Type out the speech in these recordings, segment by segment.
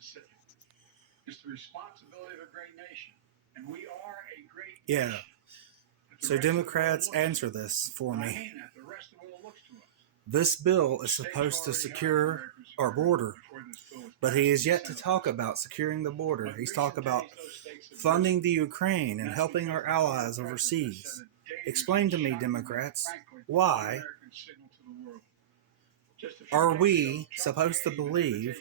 Pacific. It's the responsibility of a great nation, and we are a great Yeah. nation. So Democrats, answer this for me. I mean that. The rest of the world looks to us. This bill is supposed to secure our border, but he is yet to talk about securing the border. He's talked about funding the Ukraine and helping our allies overseas. Explain to me, Democrats, why are we supposed to believe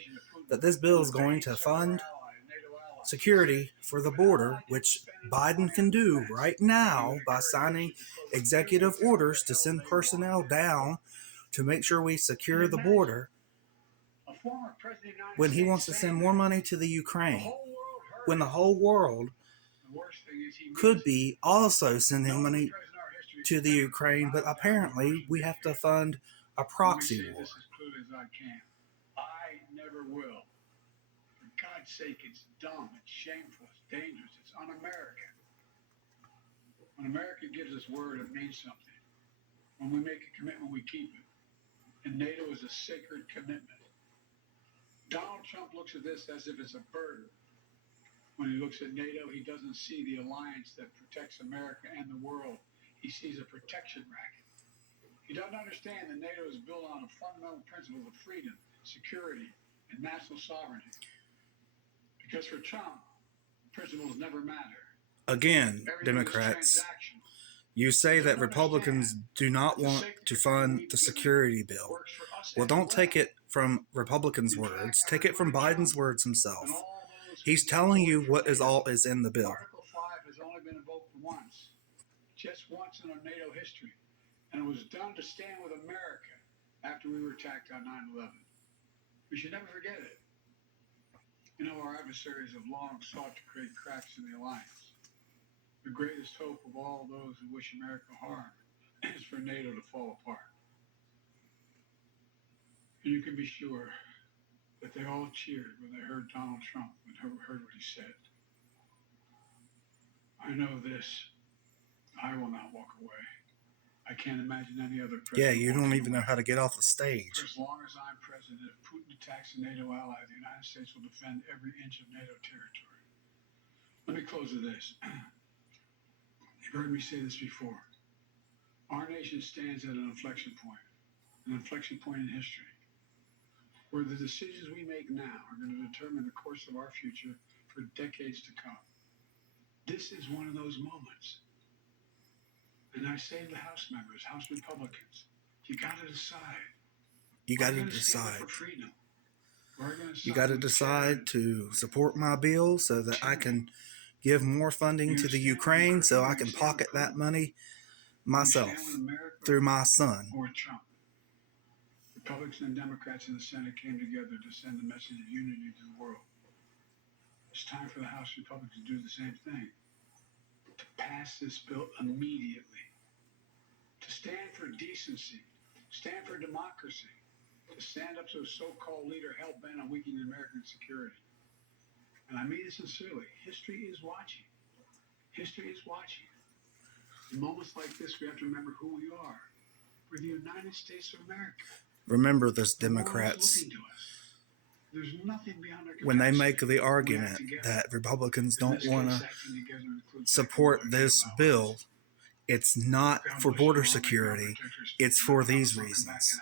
that this bill is going to fund security for the border, which Biden can do right now by signing executive orders to send personnel down to make sure we secure the border, when he wants to send more money to the Ukraine, when the whole world could be also sending money to the Ukraine, but apparently we have to fund a proxy war. I never will. For God's sake, it's dumb, it's shameful, it's dangerous, it's un-American. When America gives us word, it means something. When we make a commitment, we keep it. And NATO is a sacred commitment. Donald Trump looks at this as if it's a burden. When he looks at NATO, he doesn't see the alliance that protects America and the world. He sees a protection racket. He doesn't understand that NATO is built on a fundamental principle of freedom, security, and national sovereignty. Because for Trump, principles never matter. Again, Democrats, you say that Republicans do not want to fund the security bill. Well, don't take it from Republicans' words. Take it from Biden's words himself. He's telling you what is all is in the bill. Article 5 has only been invoked once, just once in our NATO history, and it was done to stand with America after we were attacked on 9/11. We should never forget it. You know, our adversaries have long sought to create cracks in the alliance. The greatest hope of all those who wish America harm is for NATO to fall apart. And you can be sure that they all cheered when they heard Donald Trump and heard what he said. I know this. I will not walk away. I can't imagine any other president. Yeah, you don't even know how to get off the stage. For as long as I'm president, if Putin attacks a NATO ally, the United States will defend every inch of NATO territory. Let me close with this. You've heard me say this before. Our nation stands at an inflection point in history, where the decisions we make now are going to determine the course of our future for decades to come. This is one of those moments. And I say to the House members, House Republicans, you got to decide. You got to decide. For freedom. You got to decide to support my bill so that I can give more funding to the Ukraine so I can pocket that money myself through my son. Or Trump. Republicans and Democrats in the Senate came together to send a message of unity to the world. It's time for the House Republicans to do the same thing. To pass this bill immediately. To stand for decency. Stand for democracy. To stand up to a so-called leader hell-bent on weakening American security. And I mean it sincerely. History is watching. History is watching. In moments like this, we have to remember who we are. We're the United States of America. Remember this, Democrats. There's nothing beyond our capacity. When they make the argument that Republicans don't want to support this bill, it's not for border security. It's for these reasons.